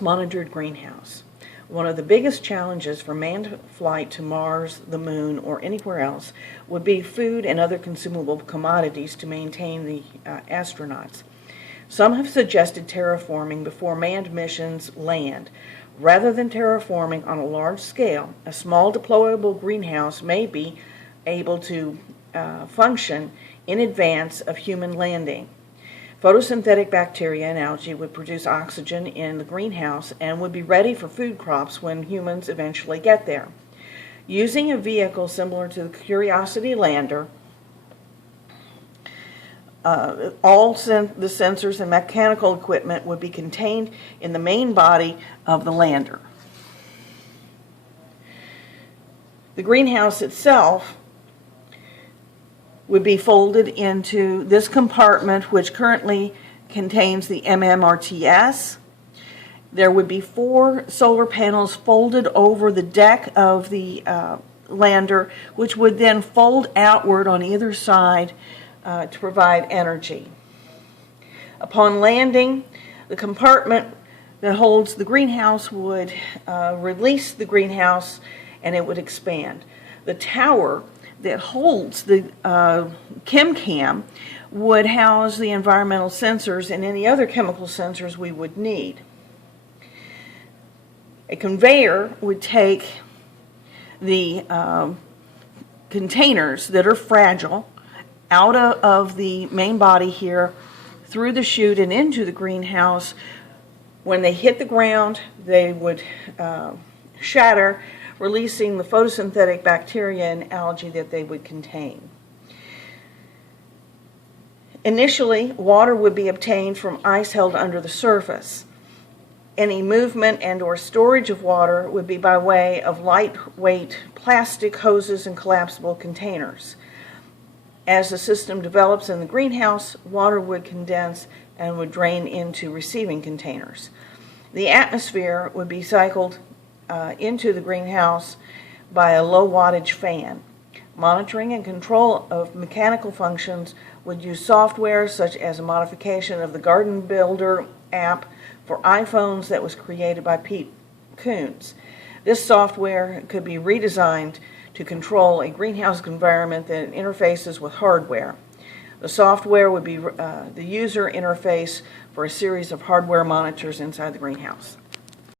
Monitored greenhouse. One of the biggest challenges for manned flight to Mars, the Moon, or anywhere else would be food and other consumable commodities to maintain the astronauts. Some have suggested terraforming before manned missions land. Rather than terraforming on a large scale, a small deployable greenhouse may be able to function in advance of human landing. Photosynthetic bacteria and algae would produce oxygen in the greenhouse and would be ready for food crops when humans eventually get there. Using a vehicle similar to the Curiosity lander, all the sensors and mechanical equipment would be contained in the main body of the lander. The greenhouse itself would be folded into this compartment, which currently contains the MMRTS. There would be 4 solar panels folded over the deck of the lander, which would then fold outward on either side to provide energy. Upon landing, the compartment that holds the greenhouse would release the greenhouse and it would expand. The tower that holds the chem would house the environmental sensors and any other chemical sensors we would need. A conveyor would take the containers that are fragile out of the main body here, through the chute and into the greenhouse. When they hit the ground, they would shatter, releasing the photosynthetic bacteria and algae that they would contain. Initially, water would be obtained from ice held under the surface. Any movement and or storage of water would be by way of lightweight plastic hoses and collapsible containers. As the system develops in the greenhouse, water would condense and would drain into receiving containers. The atmosphere would be cycled into the greenhouse by a low wattage fan. Monitoring and control of mechanical functions would use software such as a modification of the Garden Builder app for iPhones that was created by Pete Coons. This software could be redesigned to control a greenhouse environment that interfaces with hardware. The software would be the user interface for a series of hardware monitors inside the greenhouse.